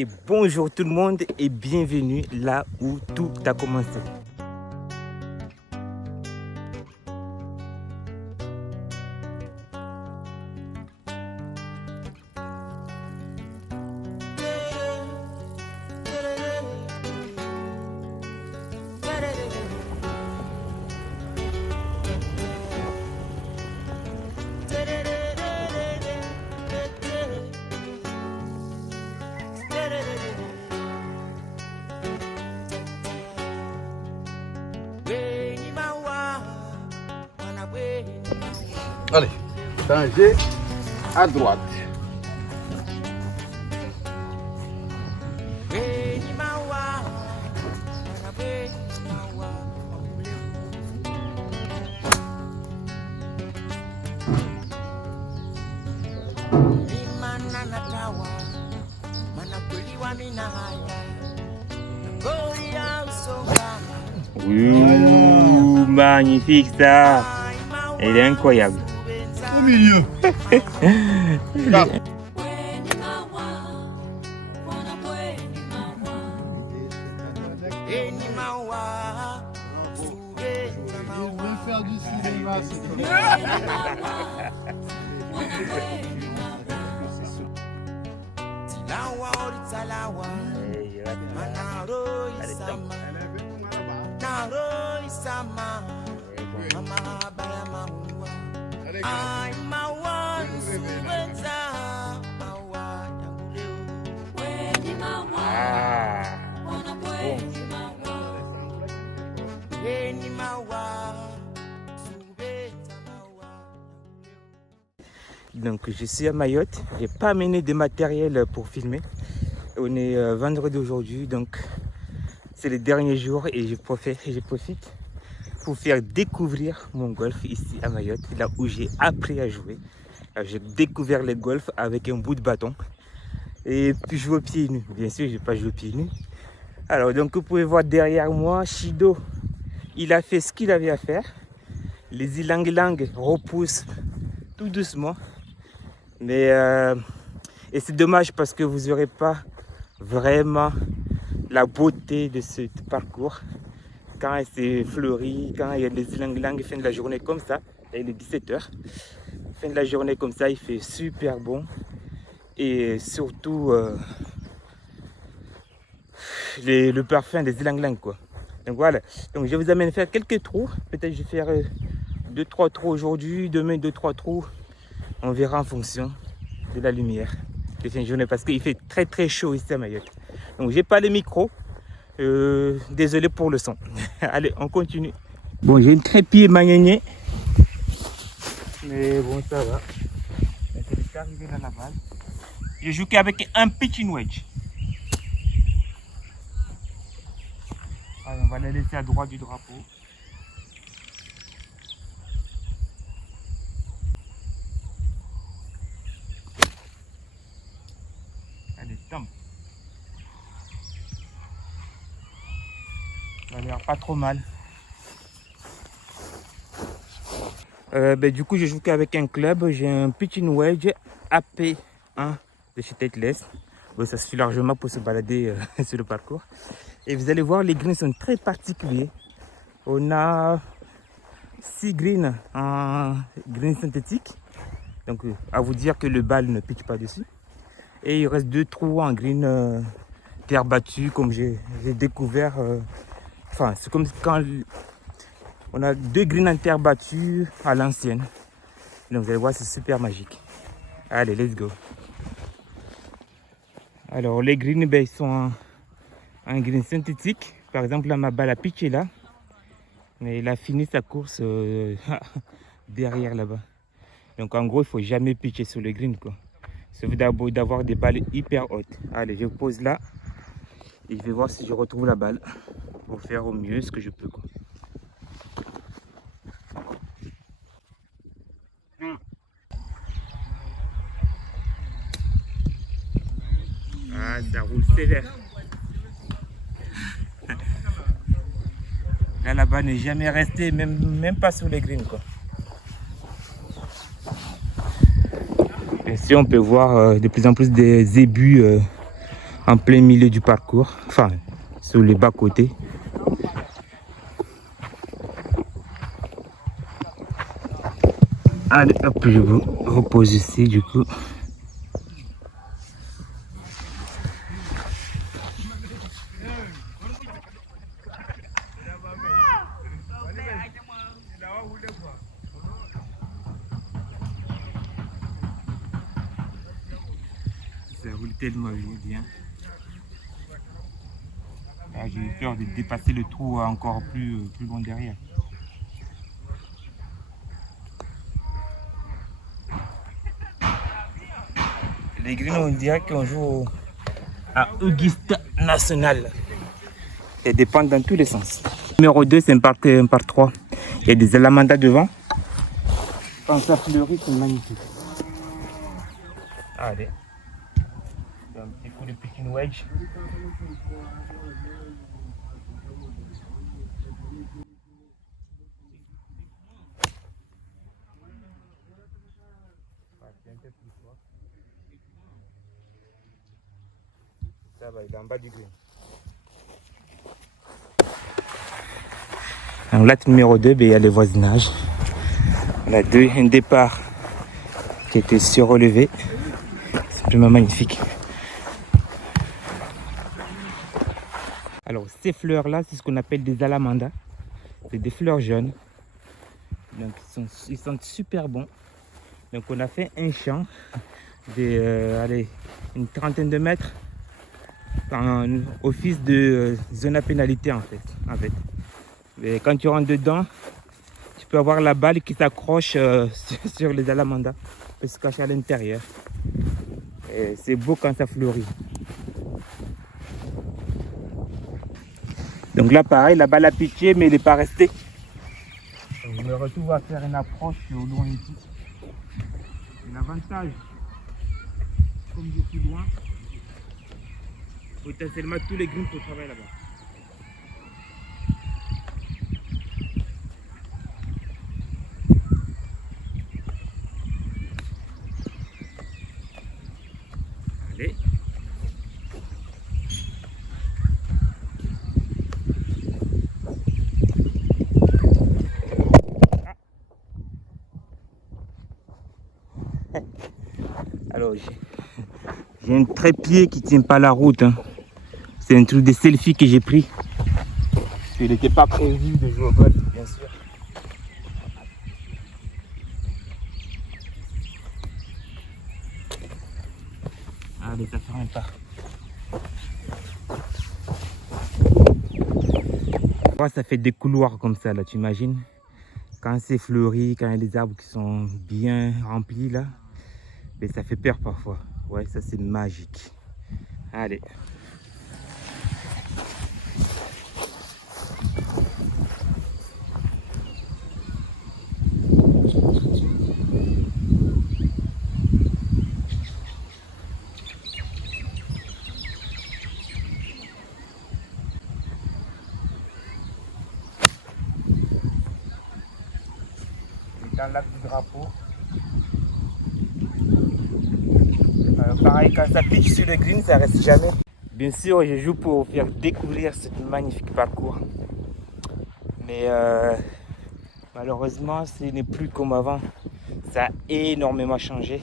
Et bonjour tout le monde et bienvenue là où tout a commencé. Allez, changez à droite. Ouh, magnifique ça. Il est incroyable. Au milieu. Faire du cinéma, Donc je suis à Mayotte, j'ai pas amené de matériel pour filmer. On est vendredi aujourd'hui, donc c'est le dernier jour et je profite pour faire découvrir mon golf ici à Mayotte, là où j'ai appris à jouer. J'ai découvert le golf avec un bout de bâton et puis jouer au pied nu. Bien sûr, je n'ai pas joué au pied nu. Alors donc vous pouvez voir derrière moi, Shido, il a fait ce qu'il avait à faire. Les ylang-ylang repoussent tout doucement. Mais et c'est dommage parce que vous n'aurez pas vraiment la beauté de ce parcours quand c'est fleuri, quand il y a des ylang-ylang fin de la journée comme ça, et il est 17h, fin de la journée comme ça, il fait super bon et surtout le parfum des ylang-ylang quoi. Donc voilà, donc je vous amène faire quelques trous, peut-être je vais faire 2-3 trous aujourd'hui, demain 2-3 trous. On verra en fonction de la lumière de fin de journée parce qu'il fait très chaud ici à Mayotte. Donc j'ai pas le micro. Désolé pour le son. Allez, on continue. Bon, j'ai une trépied magnéné. Mais bon, ça va. C'est arrivé dans la balle. Je joue qu'avec un pitching wedge. Allez, on va la laisser à droite du drapeau. Ça a l'air pas trop mal. Du coup, je joue qu'avec un club. J'ai un pitching wedge AP1 de chez Titleist. Bon, ça suffit largement pour se balader sur le parcours. Et vous allez voir, les greens sont très particuliers. On a 6 greens en green synthétique. Donc, à vous dire que le bal ne pique pas dessus. Et il reste 2 trous en green terre battue, comme j'ai découvert. Enfin, c'est comme quand on a 2 greens en terre battue à l'ancienne. Donc vous allez voir, c'est super magique. Allez, let's go. Alors les greens, ils sont en green synthétique. Par exemple, là, ma balle a pitché là. Mais il a fini sa course derrière là-bas. Donc en gros, il ne faut jamais pitcher sur le green, quoi. Sauf d'avoir des balles hyper hautes. Allez, je pose là. Et je vais voir si je retrouve la balle. Pour faire au mieux ce que je peux, quoi. Ah, ça roule sévère. Là-bas n'est jamais resté, même pas sur les greens, quoi. Ici, on peut voir de plus en plus des zébus en plein milieu du parcours, enfin sur les bas-côtés. Allez, hop, je vous repose ici du coup. Ça roule tellement bien. J'ai eu peur de dépasser le trou encore plus loin derrière. Les greens, on dirait qu'on joue à Augusta National. Elles dépendent dans tous les sens. Numéro 2, c'est un par 3. Il y a des alamandas devant. Quand ça fleurit, c'est magnifique. Allez. Un petit coup de picking wedge. Ça va, il est en bas du green. Donc là, numéro 2, il y a les voisinages. On a un départ qui était surrelevé. C'est vraiment magnifique. Alors ces fleurs-là, c'est ce qu'on appelle des alamandas. C'est des fleurs jaunes. Donc ils sont super bons. Donc on a fait un champ de une trentaine de mètres en office de zone à pénalité en fait. Et quand tu rentres dedans, tu peux avoir la balle qui s'accroche sur les alamandas. Elle peut se cacher à l'intérieur. C'est beau quand ça fleurit. Donc là pareil, la balle a piqué mais il n'est pas resté. Je me retrouve à faire une approche au loin ici. L'avantage, comme je suis loin, potentiellement tous les greens pour travailler là-bas. Allez. Alors j'ai un trépied qui tient pas la route. Hein. C'est un truc de selfie que j'ai pris. Il n'était pas prévu de jouer au golf, bien sûr. Allez, ça fait un pas. Ça fait des couloirs comme ça là, tu imagines? Quand c'est fleuri, quand il y a les arbres qui sont bien remplis là, mais ça fait peur parfois. Ouais, ça c'est magique. Allez. Dans l'axe du drapeau. Pareil, quand ça pitch sur le green, ça reste jamais. Bien sûr, je joue pour faire découvrir ce magnifique parcours. Mais malheureusement, ce n'est plus comme avant. Ça a énormément changé.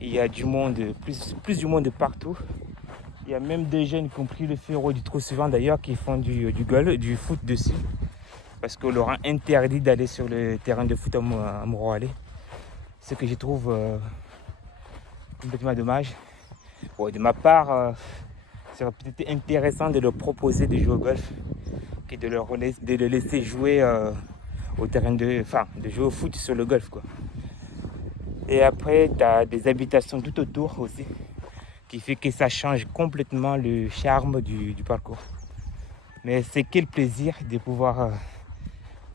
Il y a du monde, plus du monde partout. Il y a même des jeunes qui ont pris le féro du trou suivant d'ailleurs, qui font du golf, du foot dessus. Parce qu'on leur a interdit d'aller sur le terrain de foot à Moroalé. Ce que je trouve complètement dommage. Bon, de ma part, ça aurait peut-être été intéressant de leur proposer de jouer au golf que de le laisser jouer au terrain de jouer au foot sur le golf, quoi. Et après, tu as des habitations tout autour aussi, qui fait que ça change complètement le charme du parcours. Mais c'est quel plaisir de pouvoir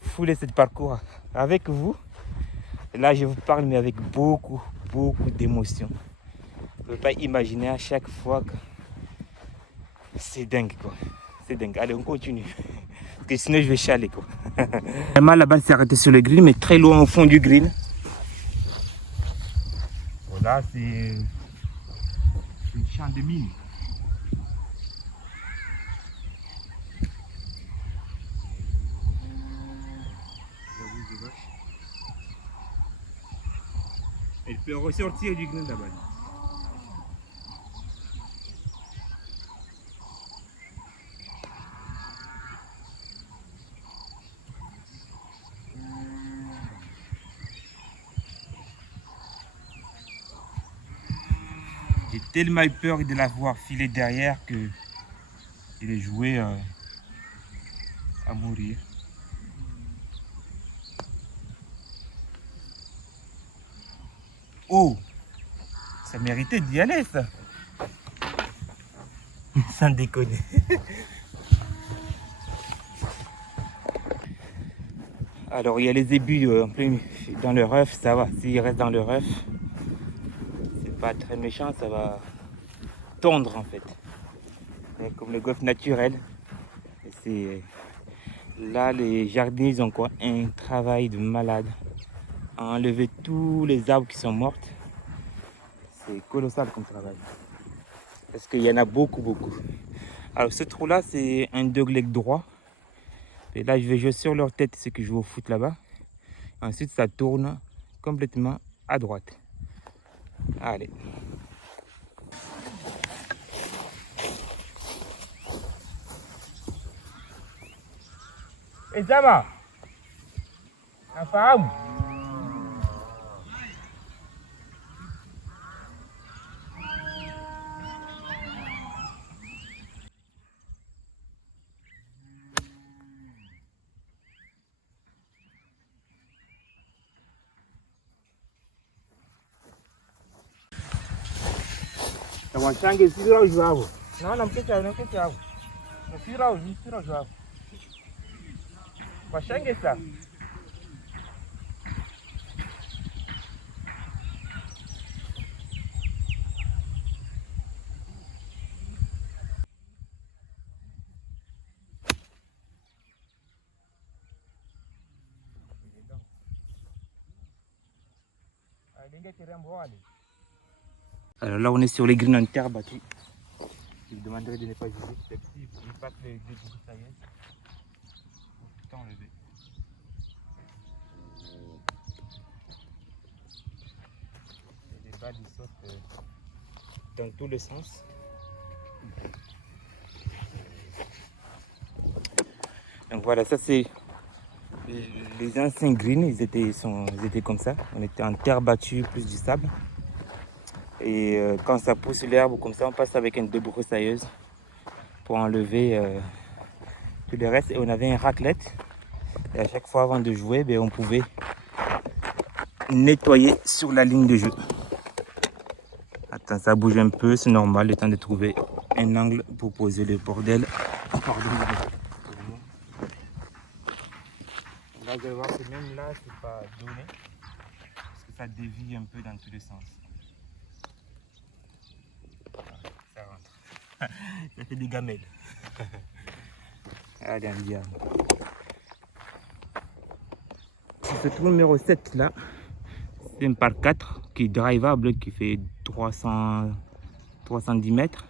fouler ce parcours avec vous. Là, je vous parle, mais avec beaucoup d'émotion. Vous ne pouvez pas imaginer à chaque fois que c'est dingue, quoi. C'est dingue. Allez, on continue. Parce que sinon, je vais chialer, quoi. Vraiment, la balle s'est arrêtée sur le green, mais très loin au fond du green. Voilà, c'est une champ de mine. peux ressortir du grain là-bas. J'ai tellement eu peur de la voir filer derrière que il est joué à mourir. Oh, ça méritait d'y aller ça. Sans déconner. Alors il y a les ébus en plein dans le ref, ça va. S'il reste dans le ref, c'est pas très méchant, ça va tondre en fait. Et comme le golfe naturel. C'est là les jardiniers ils ont quoi un travail de malade à enlever tous les arbres qui sont morts. C'est colossal comme travail. Parce qu'il y en a beaucoup. Alors ce trou là c'est un dogleg droit. Et là je vais jouer sur leur tête ce que je joue au foot là-bas. Ensuite ça tourne complètement à droite. Allez. Et ça va? Nafahamu? Na washange sira ujwabo. Naona mkesha hapo. Sira ujwabo. Washange sana. Alors là on est sur les greens en terre battue. Je vous demanderai de ne pas juger. C'est petit, il passe les deux broussailles. Faut tout enlever. Et les balles ils sautent dans tous les sens. Donc voilà, ça c'est les anciens greens, ils étaient comme ça. On était en terre battue plus du sable. Et quand ça pousse l'herbe comme ça, on passe avec une débroussailleuse pour enlever tout le reste. Et on avait un raclette. Et à chaque fois avant de jouer, ben, on pouvait nettoyer sur la ligne de jeu. Attends, ça bouge un peu, c'est normal, le temps de trouver un angle pour poser le bordel. Pardon. Là, vous allez voir que même là, c'est pas donné. Parce que ça dévie un peu dans tous les sens. Ça rentre. Ça fait des gamelles. Allez, on y va. Ce trou numéro 7 là, c'est un par 4 qui est drivable, qui fait 310 mètres.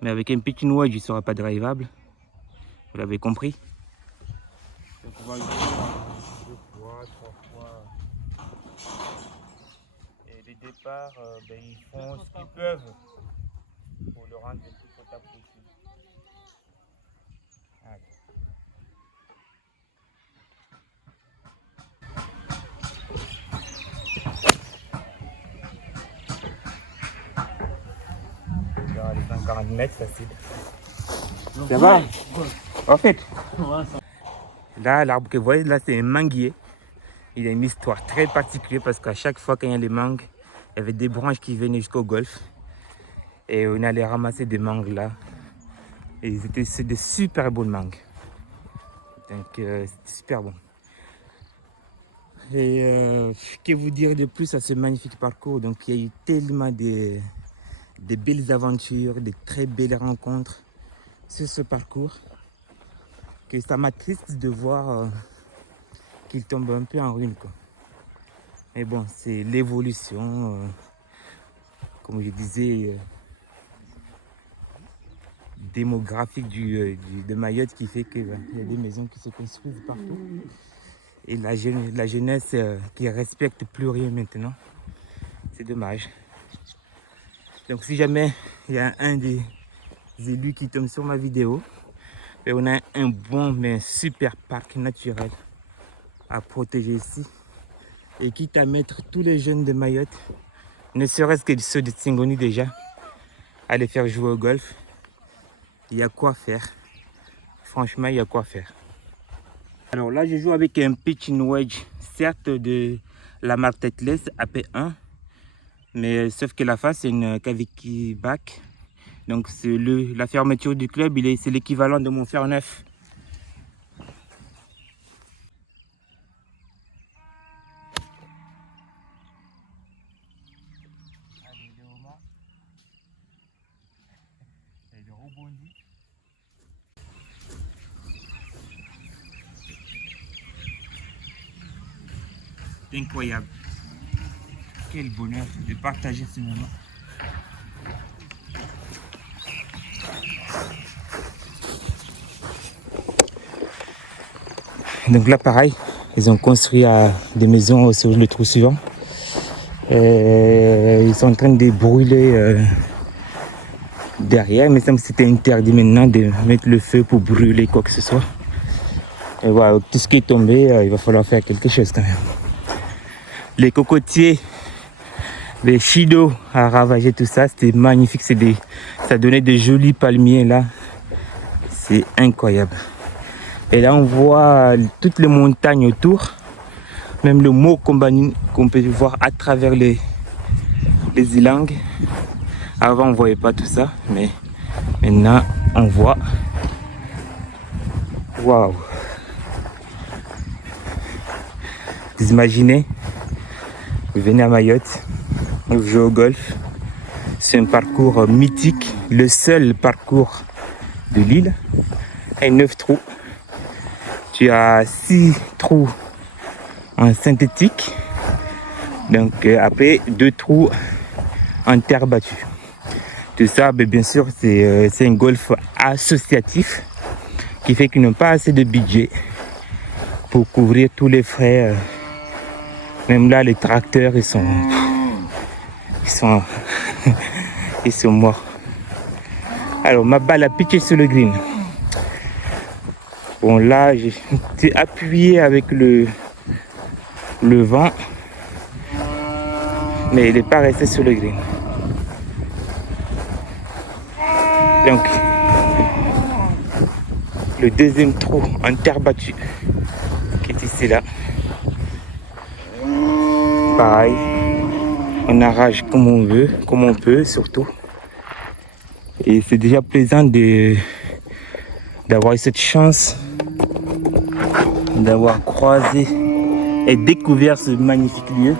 Mais avec un petit wedge, il ne sera pas drivable. Vous l'avez compris. Donc on va utiliser 2 fois, 3 fois. Et les départs, ben, ils font ce qu'ils peuvent pour le rendre le plus potable possible. Allez. Dans les 140 mètres, facile. Ça va? En fait, là, l'arbre que vous voyez, là, c'est un manguier. Il a une histoire très particulière parce qu'à chaque fois qu'il y a les mangues, il y avait des branches qui venaient jusqu'au golfe. Et on allait ramasser des mangues là. Et c'est des super bonnes mangues. Donc, c'était super bon. Et que vous dire de plus à ce magnifique parcours? Donc, il y a eu tellement de belles aventures, de très belles rencontres sur ce parcours que ça m'attriste de voir qu'il tombe un peu en ruine, quoi. Mais bon, c'est l'évolution, comme je disais, démographique de Mayotte qui fait qu'il y a des maisons qui se construisent partout. Et la jeunesse qui respecte plus rien maintenant. C'est dommage. Donc si jamais il y a un des élus qui tombe sur ma vidéo, et on a un bon mais super parc naturel à protéger ici. Et quitte à mettre tous les jeunes de Mayotte, ne serait-ce que ceux de Tsingoni déjà, à les faire jouer au golf, il y a quoi faire. Franchement, il y a quoi faire. Alors là, je joue avec un pitching wedge, certes de la marque Titleist AP1, mais sauf que la face, c'est une Kawiki back. Donc la fermeture du club, c'est l'équivalent de mon fer neuf. C'est incroyable. Quel bonheur de partager ce moment. Donc là, pareil, ils ont construit des maisons sur le trou suivant. Ils sont en train de brûler derrière. Il me semble que c'était interdit maintenant de mettre le feu pour brûler quoi que ce soit. Et voilà, tout ce qui est tombé, il va falloir faire quelque chose quand même. Les cocotiers, les chidos à ravager tout ça, c'était magnifique. Ça donnait des jolis palmiers là. C'est incroyable. Et là, on voit toutes les montagnes autour. Même le mont Kombani qu'on peut voir à travers les ilangues. Avant, on ne voyait pas tout ça. Mais maintenant, on voit. Waouh! Vous imaginez? Vous venez à Mayotte, vous jouez au golf. C'est un parcours mythique. Le seul parcours de l'île. Et 9 trous. Tu as 6 trous en synthétique. Donc après 2 trous en terre battue. Tout ça, bien sûr, c'est un golf associatif qui fait qu'ils n'ont pas assez de budget pour couvrir tous les frais. Même là, les tracteurs, ils sont ils sont morts. Alors, ma balle a pitché sur le green. Bon, là, j'ai appuyé avec le vent, mais il n'est pas resté sur le green. Donc, le deuxième trou en terre battue qui est ici là. Pareil, on arrache comme on veut, comme on peut surtout. Et c'est déjà plaisant d'avoir eu cette chance d'avoir croisé et découvert ce magnifique lieu.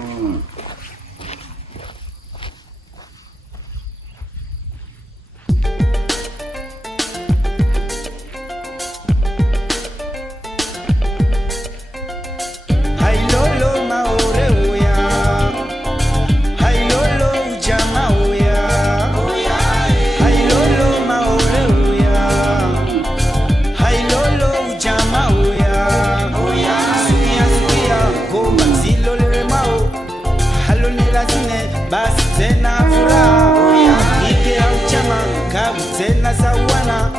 Basi tena furaha ike au chama kabu tena sawana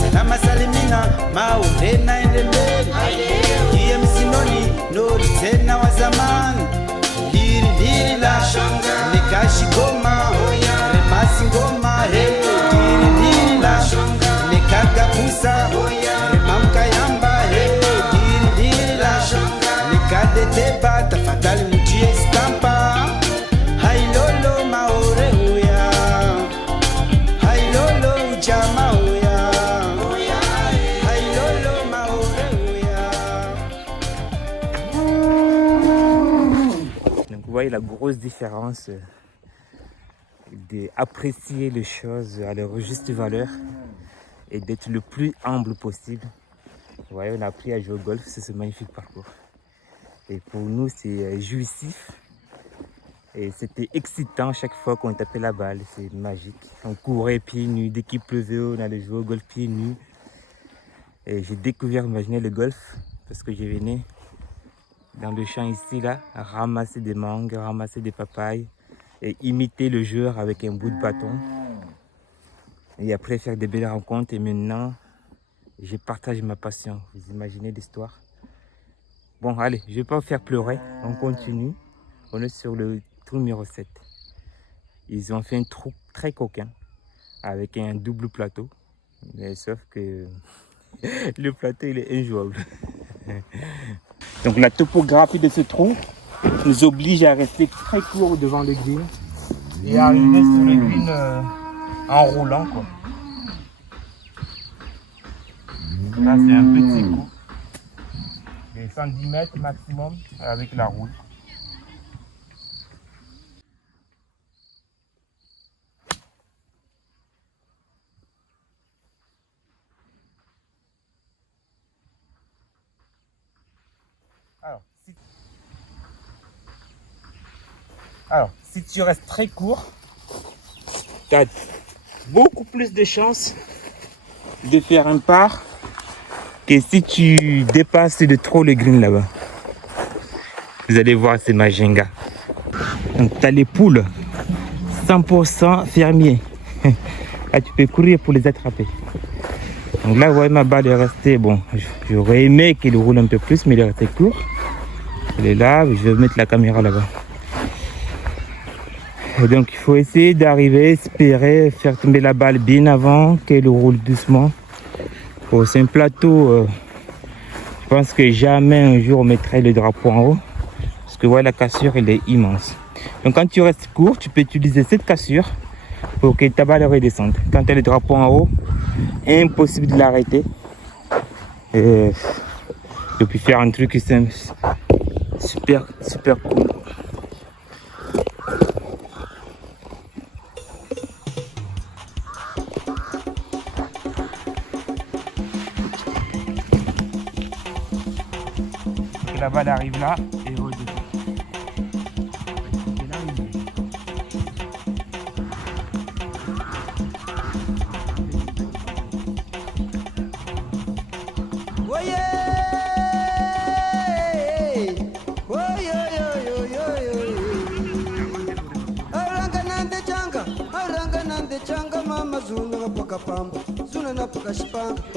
salama salimina maombe naende mbele iye msinoni nori tena wa zamani liri la shanga nikashigoma remasi ngoma liri la shanga nikagapusa remamka yamba liri la shanga nikadeteba tafadhali mtie stampa. Vous voyez la grosse différence d'apprécier les choses à leur juste valeur et d'être le plus humble possible. Vous voyez, on a appris à jouer au golf, c'est ce magnifique parcours. Et pour nous, c'est jouissif. Et c'était excitant chaque fois qu'on tapait la balle, c'est magique. On courait pieds nus, dès qu'il pleuvait, on allait jouer au golf pieds nus. Et j'ai découvert, imaginez le golf, parce que je venais dans le champ ici, là, ramasser des mangues, ramasser des papayes, et imiter le joueur avec un bout de bâton. Et après faire des belles rencontres. Et maintenant, je partage ma passion. Vous imaginez l'histoire? Bon, allez, je ne vais pas vous faire pleurer. On continue. On est sur le trou numéro 7. Ils ont fait un trou très coquin avec un double plateau. Mais sauf que le plateau, il est injouable. Donc la topographie de ce trou nous oblige à rester très court devant le green et à arriver sur le green en roulant, quoi. Là c'est un petit coup de 110 mètres maximum avec la roue. Alors, si tu restes très court, tu as beaucoup plus de chances de faire un par que si tu dépasses de trop le green là-bas. Vous allez voir, c'est ma Jenga. Donc, tu as les poules 100% fermiers. Là, tu peux courir pour les attraper. Donc là, vous voyez, ma balle est restée. Bon, j'aurais aimé qu'il roule un peu plus, mais il est resté court. Elle est là, je vais mettre la caméra là-bas. Et donc il faut essayer d'arriver, espérer faire tomber la balle bien avant qu'elle roule doucement. Bon, c'est un plateau, je pense que jamais un jour on mettrait le drapeau en haut. Parce que voilà, la cassure elle est immense. Donc quand tu restes court, tu peux utiliser cette cassure pour que ta balle redescende. Quand tu as le drapeau en haut, impossible de l'arrêter. Et puis faire un truc qui est super cool. La balle arrive là et redescend.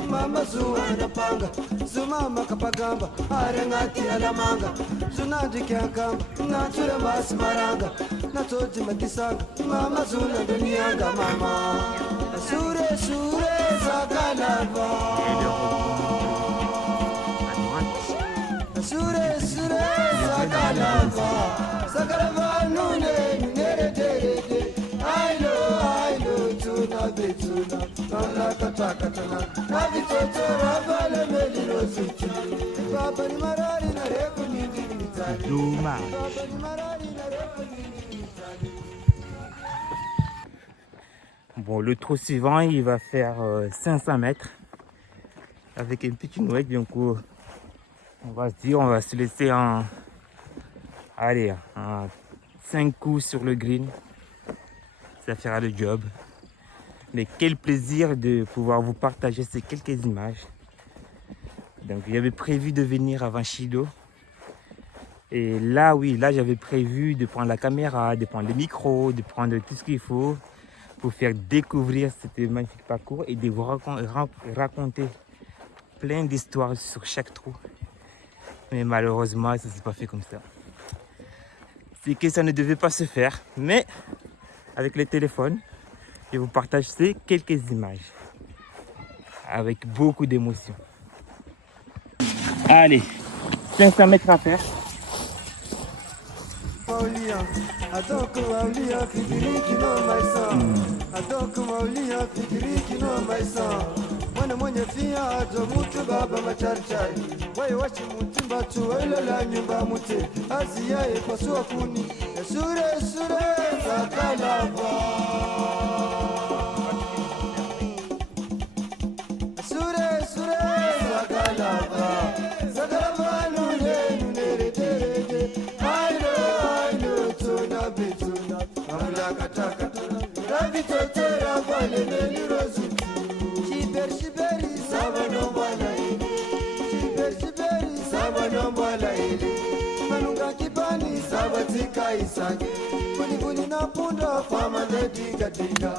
Mama zuwa anapanga zumama kapagamba arengati alamanga zunandi kyakamba natura mbasi maranga natoji matisanga mama zuna dunianga mama sure zagalava sure zagalava zagalava nune nerede I know tuna betuna Bon, le trou suivant, il va faire 500 mètres avec une petite noix. Donc, on va se dire, on va se laisser en 5 coups sur le green. Ça fera le job. Mais quel plaisir de pouvoir vous partager ces quelques images. Donc j'avais prévu de venir avant Chido. Et là, oui, là j'avais prévu de prendre la caméra, de prendre le micro, de prendre tout ce qu'il faut pour faire découvrir ce magnifique parcours et de vous raconter plein d'histoires sur chaque trou. Mais malheureusement, ça ne s'est pas fait comme ça. C'est que ça ne devait pas se faire. Mais avec le téléphone, je vous partage ces quelques images avec beaucoup d'émotion. Allez, 500 mètres à faire. Mwana mwenye fia mutu baba macharichari wae wachi mutimba tuwailala nyumba mute aziyae pasua kuni sure zakalava sure zakalava zakalava nune terede I know tuna betuna amla kataka rabi totora vale meni rozu Shiberi sabano bala ile manunga kibani sabatika isaki kuni na na punda fama netiga tinga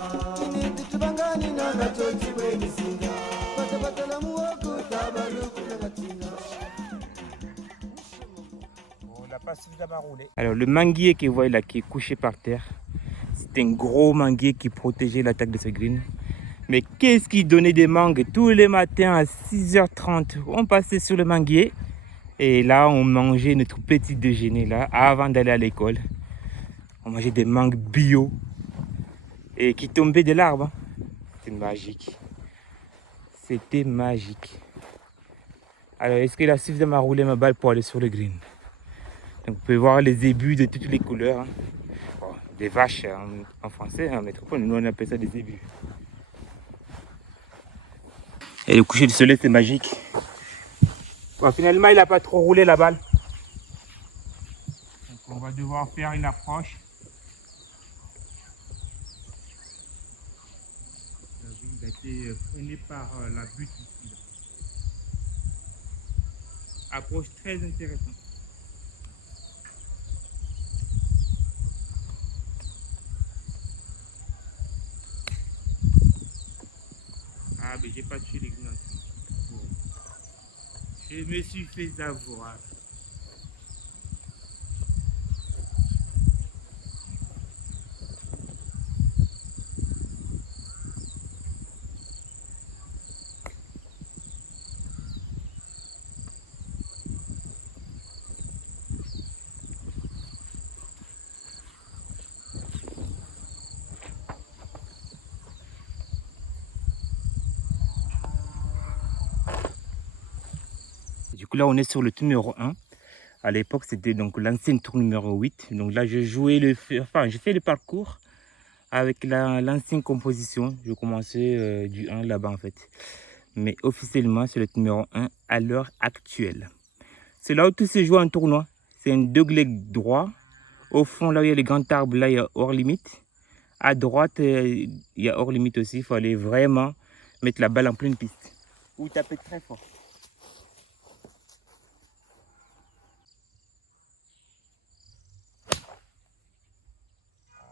ini ditubangani na gatoti weni singa bata la muoko tabaluku na gatinga. Alors le manguier que vous voyez là qui est couché par terre, c'est un gros manguier qui protégeait l'attaque de ce green. Mais qu'est-ce qui donnait des mangues tous les matins à 6h30? On passait sur le manguier et là on mangeait notre petit déjeuner là avant d'aller à l'école. On mangeait des mangues bio et qui tombaient de l'arbre. C'était magique. C'était magique. Alors est-ce qu'il a suffisamment roulé ma balle pour aller sur le green? Donc vous pouvez voir les ébus de toutes les couleurs. Bon, des vaches en français, en métropole, nous on appelle ça des ébus. Et le coucher du soleil c'est magique. Bon, finalement il n'a pas trop roulé la balle. Donc on va devoir faire une approche. Il a été freiné par la butte ici. Approche très intéressante. Ah mais j'ai pas tué les gnottes. Je me suis fait avoir. Du coup là on est sur le tour numéro 1. À l'époque c'était donc l'ancienne tour numéro 8. Donc là je jouais j'ai fait le parcours avec l'ancienne composition. Je commençais du 1 là-bas en fait. Mais officiellement c'est le numéro 1 à l'heure actuelle. C'est là où tout se joue en tournoi. C'est un dogleg droit. Au fond là où il y a les grands arbres, là il y a hors limite. À droite il y a hors limite aussi. Il fallait vraiment mettre la balle en pleine piste. Ou taper très fort.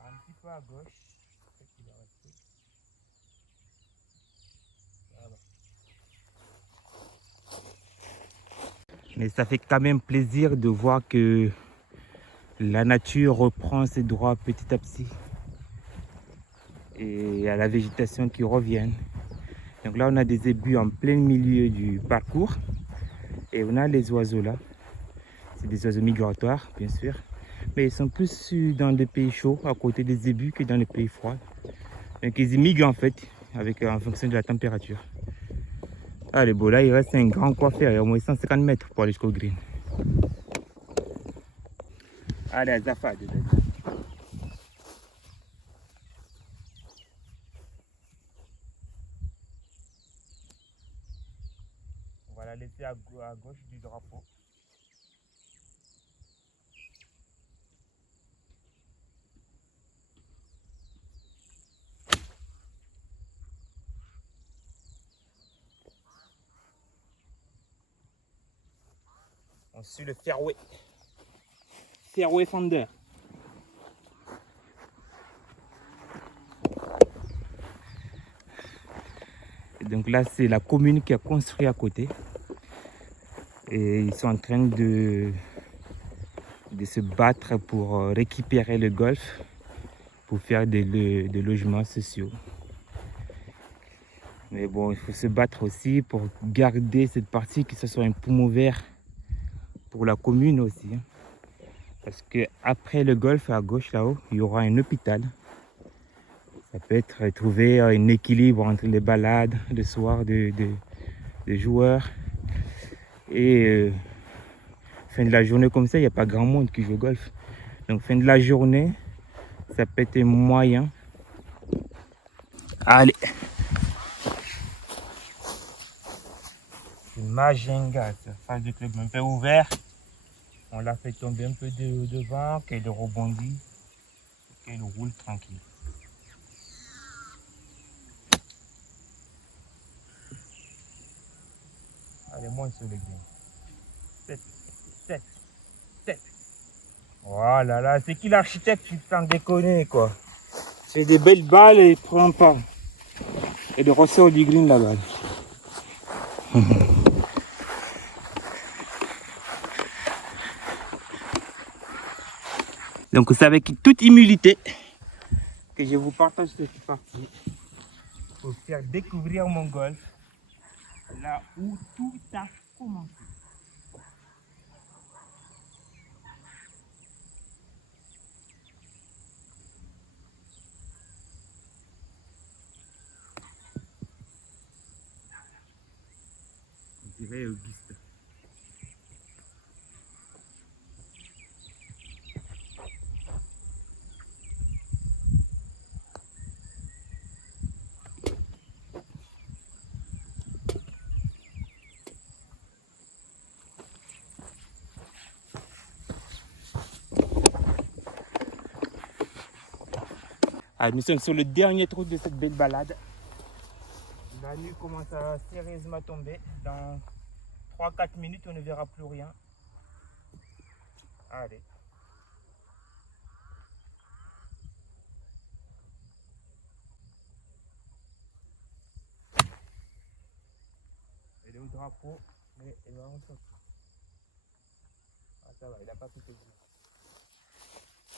Un petit peu à gauche. Mais ça fait quand même plaisir de voir que la nature reprend ses droits petit à petit. Et il y a la végétation qui revient. Donc là on a des ébus en plein milieu du parcours. Et on a les oiseaux là. C'est des oiseaux migratoires bien sûr. Mais ils sont plus dans des pays chauds à côté des ébus que dans les pays froids. Donc ils migrent en fait en fonction de la température. Allez bon là il reste un grand coup à faire. Il y a au moins 150 mètres pour aller jusqu'au green. Allez Azafad. On va la laisser à gauche du drapeau. On suit le fairway. Fairway Fender. Et donc là, c'est la commune qui a construit à côté. Et ils sont en train de se battre pour récupérer le golf, pour faire des logements sociaux. Mais bon, il faut se battre aussi pour garder cette partie, que ce soit un poumon vert pour la commune aussi. Parce que après le golf à gauche là-haut, il y aura un hôpital. Ça peut être trouver un équilibre entre les balades le soir des joueurs et fin de la journée comme ça, il n'y a pas grand monde qui joue au golf. Donc fin de la journée, ça peut être moyen. Allez. C'est Majenga, c'est phase de club un peu ouvert. On l'a fait tomber un peu devant, qu'elle rebondit, qu'elle roule tranquille. Allez, monte sur le green. 7. Voilà, là, c'est qui l'architecte, tu t'en déconner, quoi. C'est des belles balles et prends pas. Et de ressort du green, la balle. Donc c'est avec toute humilité que je vous partage cette partie pour faire découvrir mon golf, là où tout a commencé. Je dirais Auguste. Ah, nous sommes sur le dernier trou de cette belle balade. La nuit commence à sérieusement tomber. Dans 3-4 minutes, on ne verra plus rien. Allez. Elle est au drapeau, mais elle va en sortir. Ah, ça va, il n'a pas tout fait.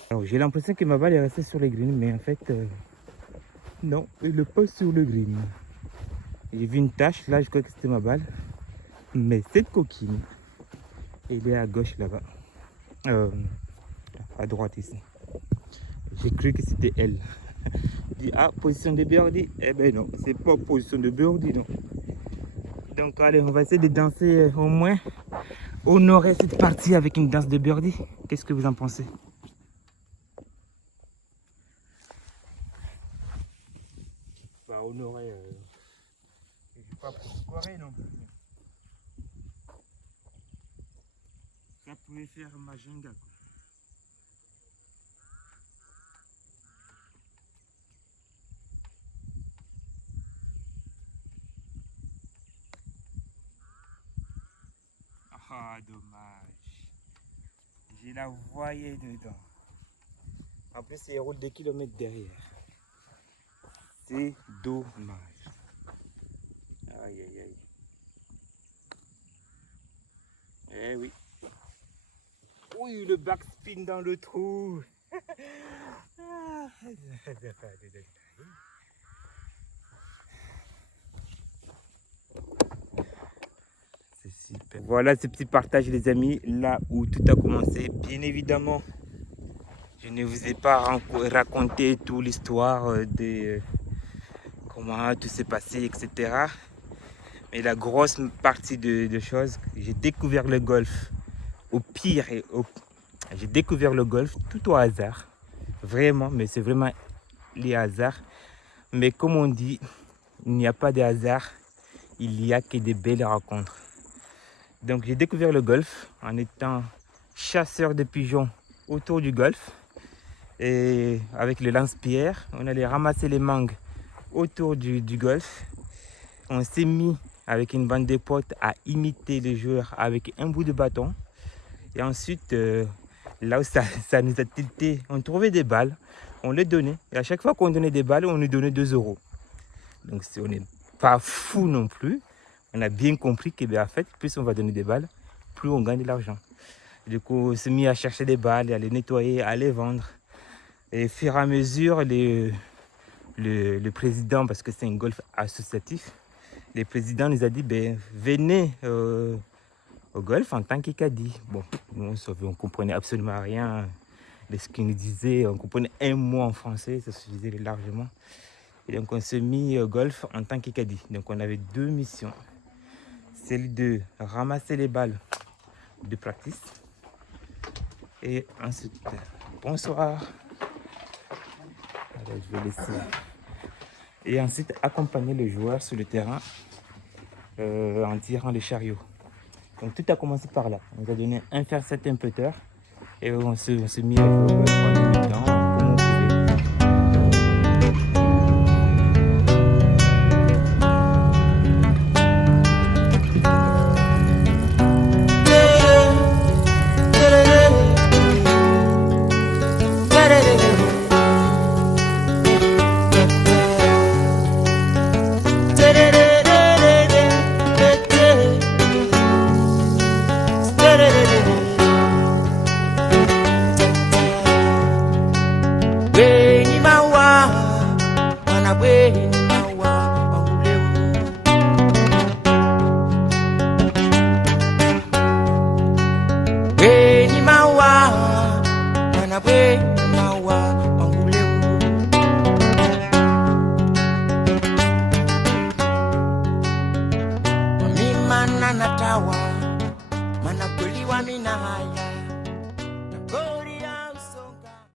Alors j'ai l'impression que ma balle est restée sur les greens, mais en fait, non, elle n'est pas sur le green. J'ai vu une tache, là je crois que c'était ma balle. Mais cette coquine, elle est à gauche là-bas. À droite ici. J'ai cru que c'était elle. Je dis, ah, position de birdie. Eh ben non, c'est pas position de birdie, non. Donc allez, on va essayer de danser au moins. Honorer cette partie avec une danse de birdie. Qu'est-ce que vous en pensez? Bah, honorer. Je ne vais pas pour scorer non plus. Ça pouvait faire ma jenga, quoi. Ah, dommage. Je la voyais dedans. En plus, il roule des kilomètres derrière. C'est dommage. Aïe, aïe, aïe. Eh oui. Oui, le backspin dans le trou. C'est super. Voilà ce petit partage, les amis, là où tout a commencé. Bien évidemment, je ne vous ai pas raconté toute l'histoire de comment tout s'est passé, etc. Mais la grosse partie de choses, j'ai découvert le golf au pire et j'ai découvert le golf tout au hasard. Vraiment, mais c'est vraiment les hasards. Mais comme on dit, il n'y a pas de hasard, il n'y a que des belles rencontres. Donc j'ai découvert le golf en étant chasseur de pigeons autour du golf. Et avec le lance-pierre, on allait ramasser les mangues autour du golf. On s'est mis avec une bande de potes à imiter les joueurs avec un bout de bâton. Et ensuite, là où ça nous a tilté, on trouvait des balles, on les donnait. Et à chaque fois qu'on donnait des balles, on nous donnait 2 euros. Donc on n'est pas fou non plus. On a bien compris que en fait, plus on va donner des balles, plus on gagne de l'argent. Du coup, on s'est mis à chercher des balles, à les nettoyer, à les vendre. Et au fur et à mesure, le président, parce que c'est un golf associatif, le président nous a dit, ben, venez au golf en tant que caddie. Bon, nous, on ne comprenait absolument rien de ce qu'il nous disait. On comprenait un mot en français, ça suffisait largement. Et donc, on s'est mis au golf en tant que caddie. Donc, on avait 2 missions. Celle de ramasser les balles de practice. Et ensuite, bonsoir. Alors, je vais laisser. Et ensuite, accompagner le joueur sur le terrain en tirant les chariots. Donc tout a commencé par là. On nous a donné un faire 7 un putter et on s'est mis à jouer au golf en débutant comme on pouvait. bweni